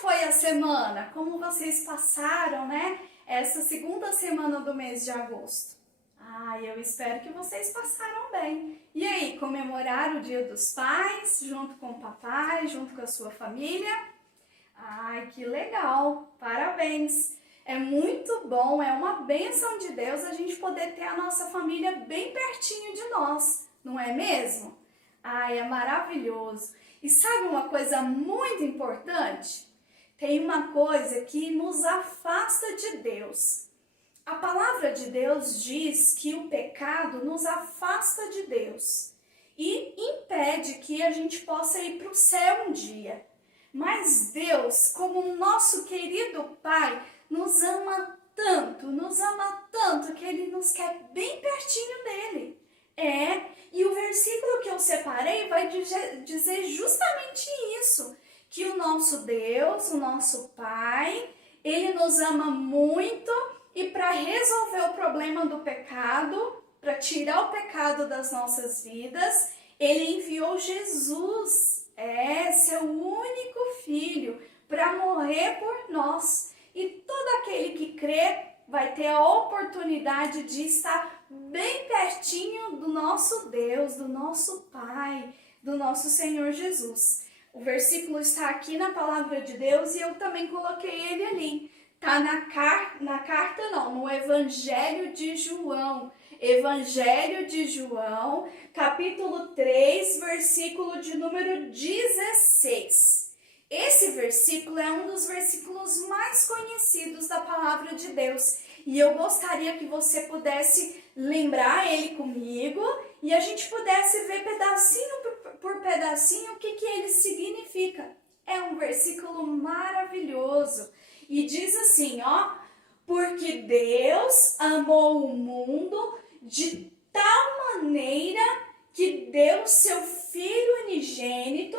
foi a semana? Como vocês passaram, né? Essa segunda semana do mês de agosto. Eu espero que vocês passaram bem. E aí, comemoraram o Dia dos Pais, junto com o papai, junto com a sua família? Que legal! Parabéns! É muito bom, é uma bênção de Deus a gente poder ter a nossa família bem pertinho de nós, não é mesmo? É maravilhoso! E sabe uma coisa muito importante? Tem uma coisa que nos afasta de Deus. A palavra de Deus diz que o pecado nos afasta de Deus e impede que a gente possa ir para o céu um dia. Mas Deus, como nosso querido Pai, nos ama tanto que Ele nos quer bem pertinho dele. E o versículo que eu separei vai dizer justamente isso, que o nosso Deus, o nosso Pai, Ele nos ama muito e para resolver o problema do pecado, para tirar o pecado das nossas vidas, Ele enviou Jesus, seu único Filho, para morrer por nós. E todo aquele que crê vai ter a oportunidade de estar bem pertinho do nosso Deus, do nosso Pai, do nosso Senhor Jesus. O versículo está aqui na palavra de Deus e eu também coloquei ele ali. Está no Evangelho de João. Evangelho de João, capítulo 3, versículo de número 16. Esse versículo é um dos versículos mais conhecidos da palavra de Deus. E eu gostaria que você pudesse lembrar ele comigo e a gente pudesse ver pedacinho por pedacinho o que ele significa. É um versículo maravilhoso. E diz assim, porque Deus amou o mundo de tal maneira que deu seu Filho unigênito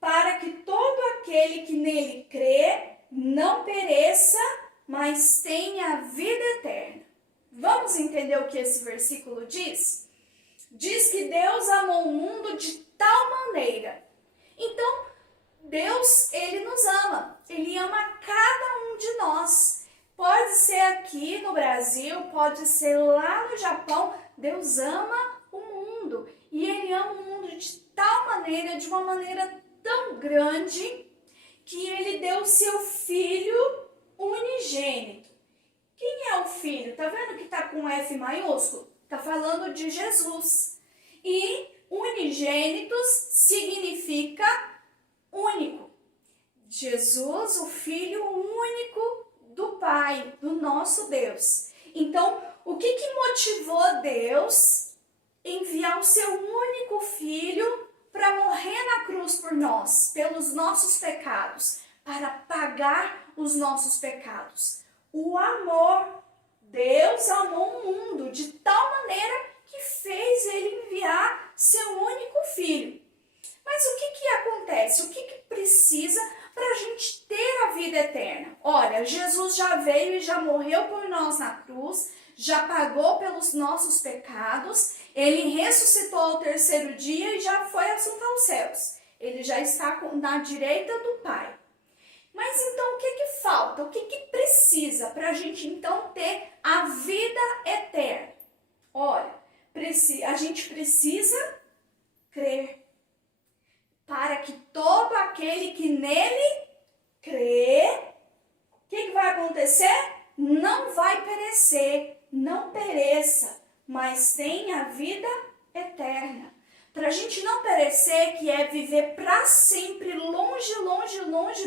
para que todo aquele que nele crê não pereça, mas tenha a vida eterna. Vamos entender o que esse versículo diz? Diz que Deus amou o mundo de tal maneira. Então, Deus, Ele nos ama. Ele ama cada um de nós. Pode ser aqui no Brasil, pode ser lá no Japão. Deus ama o mundo. E Ele ama o mundo de tal maneira, de uma maneira tão grande, que Ele deu o seu Filho unigênito. Quem é o Filho? Tá vendo que tá com F maiúsculo? Tá falando de Jesus. E unigênitos significa único. Jesus, o Filho único do Pai, do nosso Deus. Então, o que motivou Deus enviar o seu único Filho para morrer na cruz por nós, pelos nossos pecados, para pagar os nossos pecados? O amor. Deus amou o mundo de tal maneira que fez Ele enviar seu único Filho. Mas o que acontece? O que precisa para a gente ter a vida eterna? Olha, Jesus já veio e já morreu por nós na cruz, já pagou pelos nossos pecados, Ele ressuscitou ao terceiro dia e já foi assunto aos céus. Ele já está na direita do Pai. Mas então o que falta? O que precisa para a gente então ter a vida eterna? Olha, a gente precisa crer. Para que todo aquele que nele crê, o que vai acontecer? Não vai perecer, não pereça, mas tenha a vida eterna. Para a gente não perecer, que é viver para sempre longe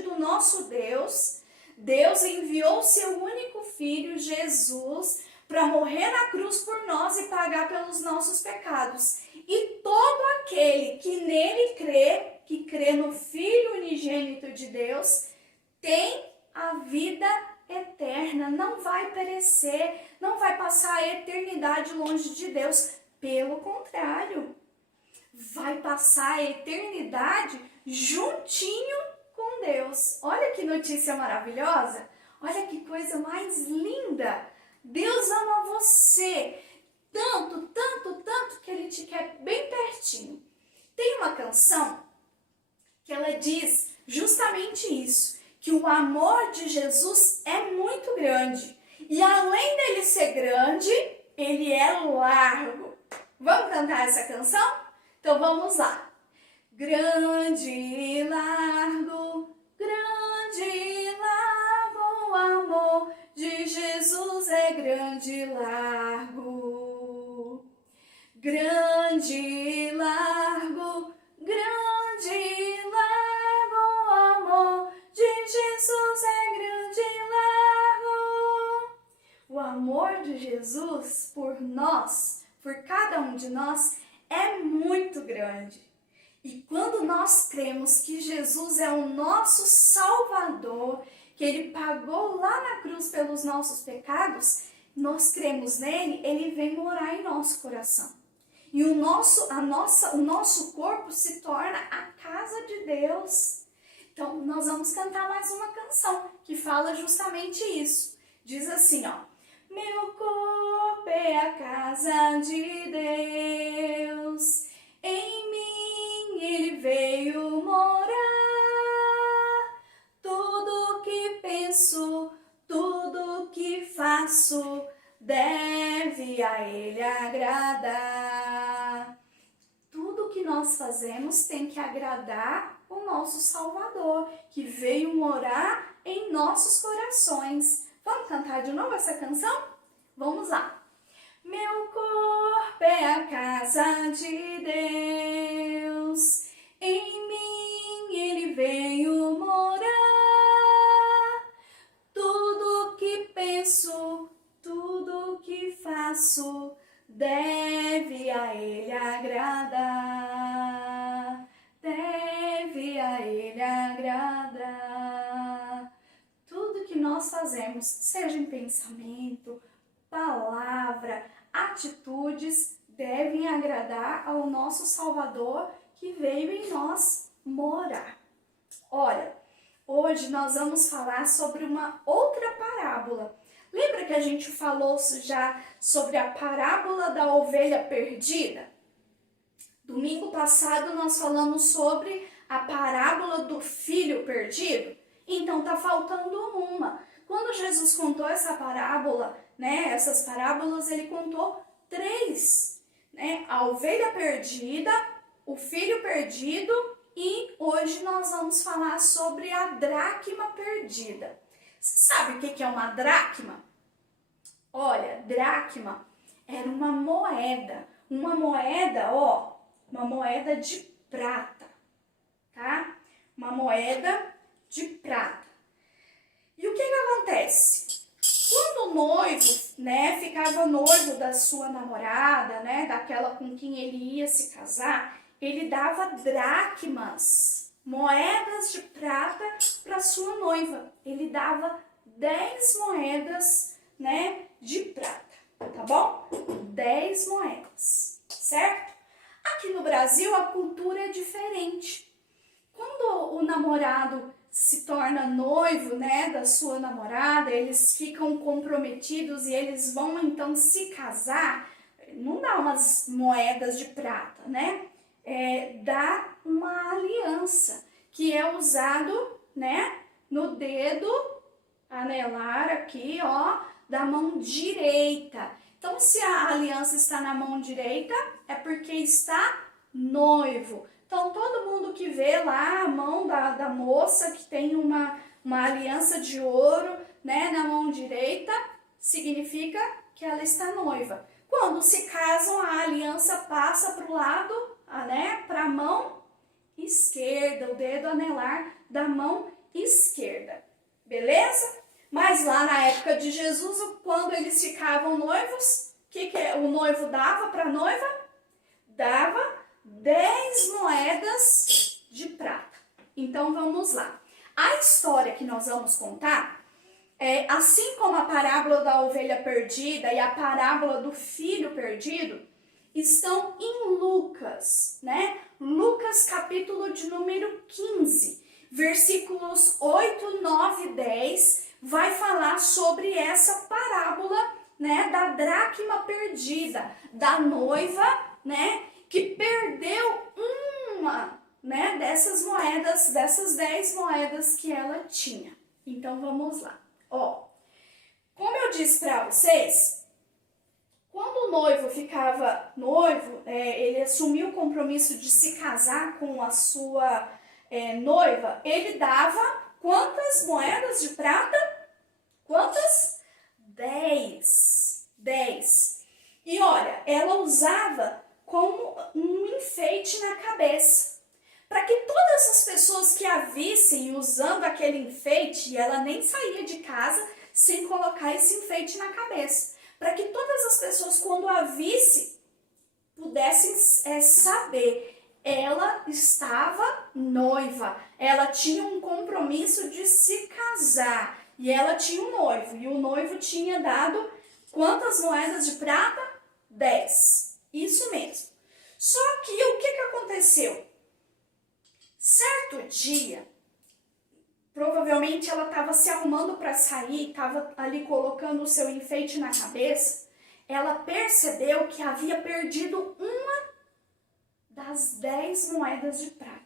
do nosso Deus, Deus enviou seu único Filho, Jesus, para morrer na cruz por nós e pagar pelos nossos pecados. E todo aquele que nele crê, que crê no Filho unigênito de Deus, tem a vida eterna, não vai perecer, não vai passar a eternidade longe de Deus. Pelo contrário, vai passar a eternidade juntinho com Deus. Olha que notícia maravilhosa! Olha que coisa mais linda! Deus ama você tanto que Ele te quer bem pertinho. Tem uma canção que ela diz justamente isso, que o amor de Jesus é muito grande. E além dele ser grande, ele é largo. Vamos cantar essa canção? Então vamos lá. Grande e largo, o amor de Jesus é grande e largo. Grande e largo, o amor de Jesus é grande e largo. O amor de Jesus por nós, por cada um de nós, é muito grande. E quando nós cremos que Jesus é o nosso Salvador, que Ele pagou lá na cruz pelos nossos pecados, nós cremos nele, Ele vem morar em nosso coração. E o nosso corpo se torna a casa de Deus. Então, nós vamos cantar mais uma canção que fala justamente isso. Diz assim, ó. Meu corpo é a casa de Deus, em mim Ele veio morar. Tudo que penso, tudo que faço, deve a Ele agradar. Tudo que nós fazemos tem que agradar o nosso Salvador, que veio morar em nossos corações. Vamos cantar de novo essa canção? Vamos lá. Meu corpo é a casa de Deus, em mim Ele veio morar. Tudo que penso, tudo que faço, deve a Ele agradar. Deve a Ele agradar. Tudo que nós fazemos, seja em pensamento, palavra, atitudes, devem agradar ao nosso Salvador que veio em nós morar. Olha, hoje nós vamos falar sobre uma outra parábola. Lembra que a gente falou já sobre a parábola da ovelha perdida? Domingo passado nós falamos sobre a parábola do filho perdido. Então tá faltando uma. Quando Jesus contou essa parábola, essas parábolas, ele contou 3, A ovelha perdida, o filho perdido e hoje nós vamos falar sobre a dracma perdida. Você sabe o que é uma dracma? Olha, dracma era uma moeda de prata, tá? Uma moeda de prata. E o que acontece? Quando o noivo, ficava noivo da sua namorada, daquela com quem ele ia se casar, ele dava dracmas, moedas de prata para sua noiva. Ele dava 10 moedas, de prata, tá bom? 10 moedas, certo? Aqui no Brasil a cultura é diferente. Quando o namorado se torna noivo, da sua namorada, eles ficam comprometidos e eles vão então se casar, não dá umas moedas de prata, dá uma aliança que é usado, no dedo anelar aqui, ó, da mão direita. Então, se a aliança está na mão direita, é porque está noivo. Então, todo mundo que vê lá a mão da moça que tem uma aliança de ouro, na mão direita, significa que ela está noiva. Quando se casam, a aliança passa para o lado, para a mão esquerda, o dedo anelar da mão esquerda. Beleza? Mas lá na época de Jesus, quando eles ficavam noivos, o que o noivo dava para a noiva? Dava 10 moedas de prata. Então vamos lá. A história que nós vamos contar, assim como a parábola da ovelha perdida e a parábola do filho perdido, estão em Lucas, Lucas capítulo de número 15, versículos 8, 9 e 10, vai falar sobre essa parábola, da dracma perdida, da noiva, que perdeu né, dessas moedas, dessas 10 moedas que ela tinha. Então vamos lá. Ó, como eu disse para vocês, quando o noivo ficava noivo, ele assumiu o compromisso de se casar com a sua noiva, ele dava quantas moedas de prata? Quantas? 10. 10. E olha, ela usava como um enfeite na cabeça. Para que todas as pessoas que a vissem usando aquele enfeite, e ela nem saía de casa sem colocar esse enfeite na cabeça. Para que todas as pessoas, quando a vissem, pudessem saber, ela estava noiva, ela tinha um compromisso de se casar, e ela tinha um noivo, e o noivo tinha dado quantas moedas de prata? 10. Isso mesmo. Só que o que aconteceu? Certo dia, provavelmente ela estava se arrumando para sair, estava ali colocando o seu enfeite na cabeça, ela percebeu que havia perdido uma das 10 moedas de prata.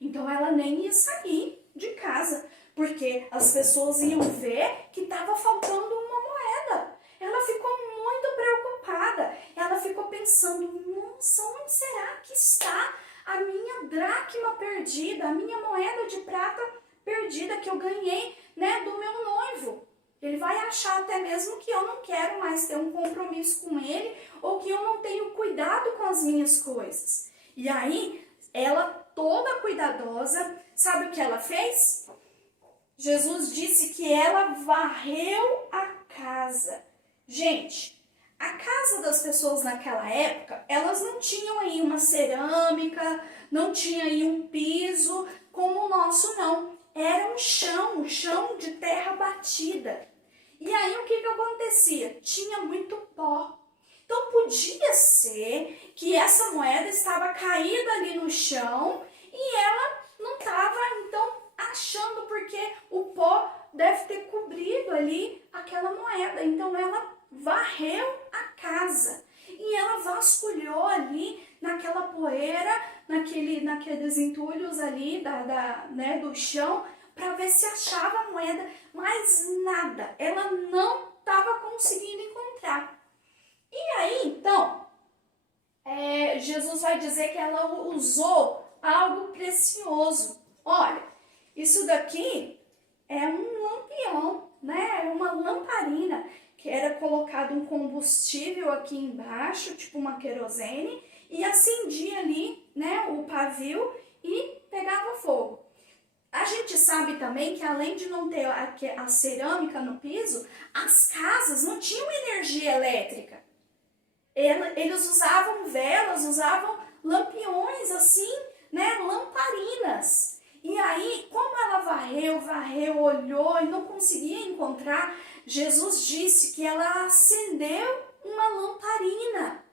Então ela nem ia sair de casa, porque as pessoas iam ver que estava faltando uma moeda. Ela ficou muito preocupada, ela ficou pensando, nossa, onde será que está a minha dracma perdida, a minha moeda de prata perdida que eu ganhei, né, do meu noivo? Ele vai achar até mesmo que eu não quero mais ter um compromisso com ele ou que eu não tenho cuidado com as minhas coisas. E aí, ela toda cuidadosa, sabe o que ela fez? Jesus disse que ela varreu a casa. Gente, a casa das pessoas naquela época, elas não tinham aí uma cerâmica, não tinha aí um piso como o nosso não. Era um chão de terra batida. E aí o que acontecia? Tinha muito pó. Então podia ser que essa moeda estava caída ali no chão e ela não estava então achando porque o pó deve ter cobrido ali aquela moeda. Então ela varreu a casa e ela vasculhou ali naquela poeira, naqueles entulhos ali né, do chão para ver se achava a moeda, mas nada, ela não estava conseguindo encontrar. E aí então, Jesus vai dizer que ela usou algo precioso. Olha, isso daqui é um lampião, né? É uma lamparina que era colocado um combustível aqui embaixo, tipo uma querosene, e acendia ali, né, o pavio e pegava fogo. A gente sabe também que além de não ter a cerâmica no piso, as casas não tinham energia elétrica. Eles usavam velas, usavam lampiões assim, né, lamparinas. E aí, como ela varreu, olhou e não conseguia encontrar, Jesus disse que ela acendeu uma lamparina.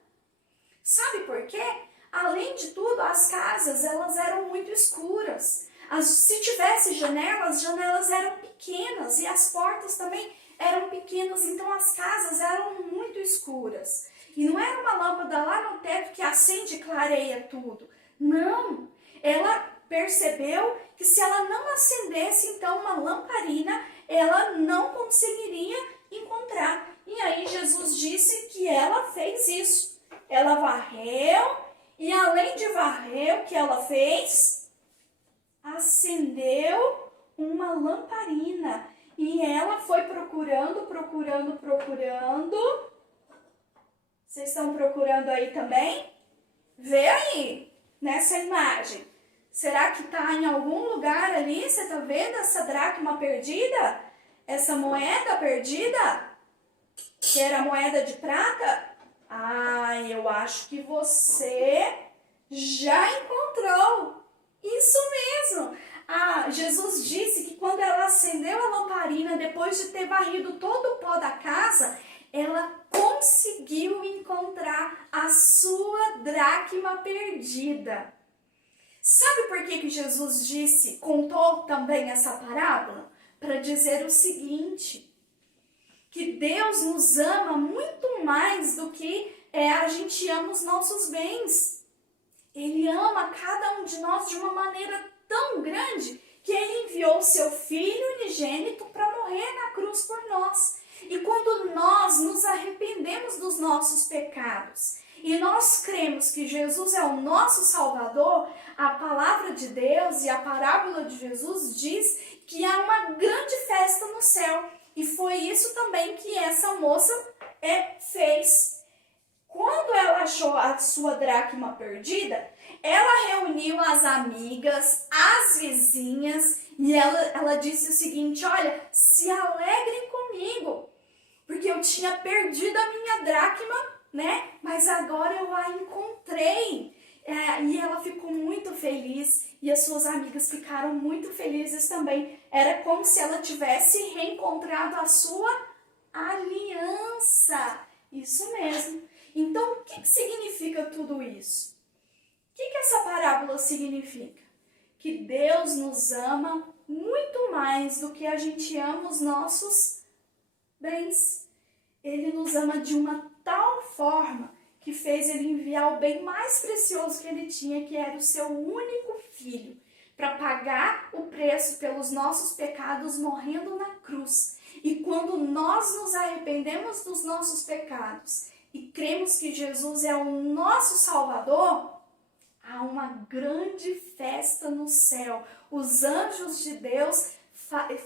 Sabe por quê? Além de tudo, as casas elas eram muito escuras. Se tivesse janelas, as janelas eram pequenas e as portas também eram pequenas, então as casas eram muito escuras. E não era uma lâmpada lá no teto que acende e clareia tudo. Não, ela percebeu que se ela não acendesse então uma lamparina, ela não conseguiria encontrar. E aí Jesus disse que ela fez isso. Ela varreu e além de varrer, o que ela fez? Acendeu uma lamparina. E ela foi procurando. Vocês estão procurando aí também? Vê aí, nessa imagem. Será que está em algum lugar ali? Você está vendo essa dracma perdida? Essa moeda perdida? Que era a moeda de prata? Ah, eu acho que você já encontrou. Isso mesmo. Jesus disse que quando ela acendeu a lamparina, depois de ter varrido todo o pó da casa, ela conseguiu encontrar a sua dracma perdida. Sabe por que Jesus contou também essa parábola? Para dizer o seguinte, que Deus nos ama muito mais do que a gente ama os nossos bens. Ele ama cada um de nós de uma maneira tão grande que ele enviou o seu Filho unigênito para morrer na cruz por nós. E quando nós nos arrependemos dos nossos pecados e nós cremos que Jesus é o nosso Salvador, a palavra de Deus e a parábola de Jesus diz que há uma grande festa no céu. E foi isso também que essa moça fez. Quando ela achou a sua dracma perdida, ela reuniu as amigas, as vizinhas, e ela disse o seguinte: olha, se alegrem comigo, porque eu tinha perdido a minha dracma, né? Mas agora eu a encontrei. E ela ficou muito feliz, e as suas amigas ficaram muito felizes também. Era como se ela tivesse reencontrado a sua aliança. Isso mesmo. Então, o que significa tudo isso? O que essa parábola significa? Que Deus nos ama muito mais do que a gente ama os nossos bens. Ele nos ama de uma tal forma que fez ele enviar o bem mais precioso que ele tinha, que era o seu único filho, para pagar o preço pelos nossos pecados morrendo na cruz. E quando nós nos arrependemos dos nossos pecados e cremos que Jesus é o nosso Salvador, há uma grande festa no céu. Os anjos de Deus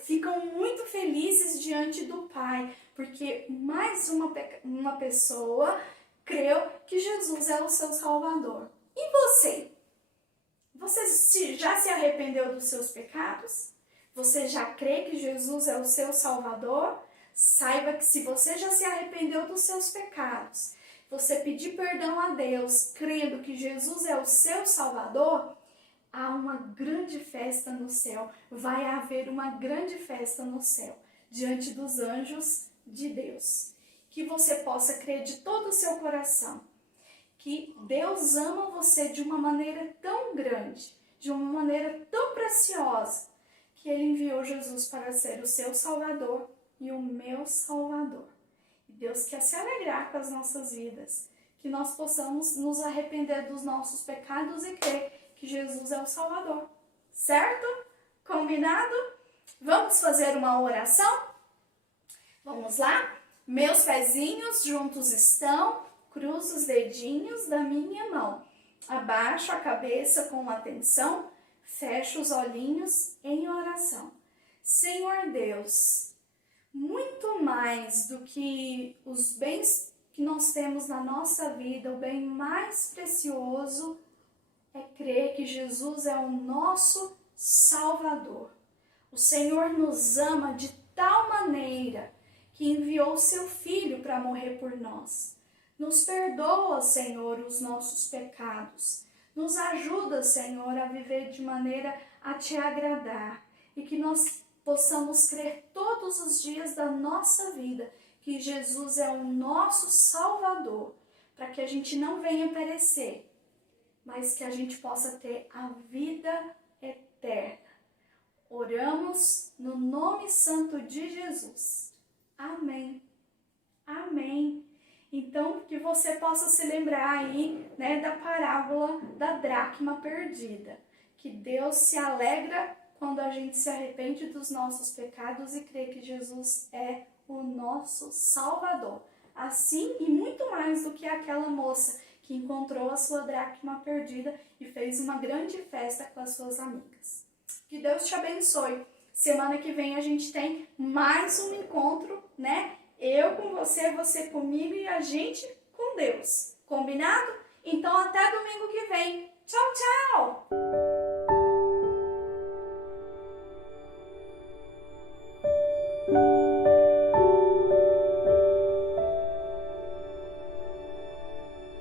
ficam muito felizes diante do Pai, porque mais uma pessoa creu que Jesus é o seu Salvador. E você? Você já se arrependeu dos seus pecados? Você já crê que Jesus é o seu Salvador? Saiba que se você já se arrependeu dos seus pecados, você pedir perdão a Deus, crendo que Jesus é o seu Salvador, há uma grande festa no céu. Vai haver uma grande festa no céu, diante dos anjos de Deus. Que você possa crer de todo o seu coração que Deus ama você de uma maneira tão grande, de uma maneira tão preciosa, que Ele enviou Jesus para ser o seu Salvador e o meu Salvador. E Deus quer se alegrar com as nossas vidas, que nós possamos nos arrepender dos nossos pecados e crer que Jesus é o Salvador. Certo? Combinado? Vamos fazer uma oração? Vamos lá? Meus pezinhos juntos estão, cruzo os dedinhos da minha mão. Abaixo a cabeça com atenção, fecho os olhinhos em oração. Senhor Deus, muito mais do que os bens que nós temos na nossa vida, o bem mais precioso é crer que Jesus é o nosso Salvador. O Senhor nos ama de tal maneira que enviou seu Filho para morrer por nós. Nos perdoa, Senhor, os nossos pecados. Nos ajuda, Senhor, a viver de maneira a Te agradar. E que nós possamos crer todos os dias da nossa vida que Jesus é o nosso Salvador. Para que a gente não venha perecer, mas que a gente possa ter a vida eterna. Oramos no nome santo de Jesus. Amém. Amém. Então, que você possa se lembrar aí, né, da parábola da dracma perdida. Que Deus se alegra quando a gente se arrepende dos nossos pecados e crê que Jesus é o nosso Salvador. Assim e muito mais do que aquela moça que encontrou a sua dracma perdida e fez uma grande festa com as suas amigas. Que Deus te abençoe. Semana que vem a gente tem mais um encontro, né? Eu com você, você comigo e a gente com Deus. Combinado? Então até domingo que vem. Tchau, tchau!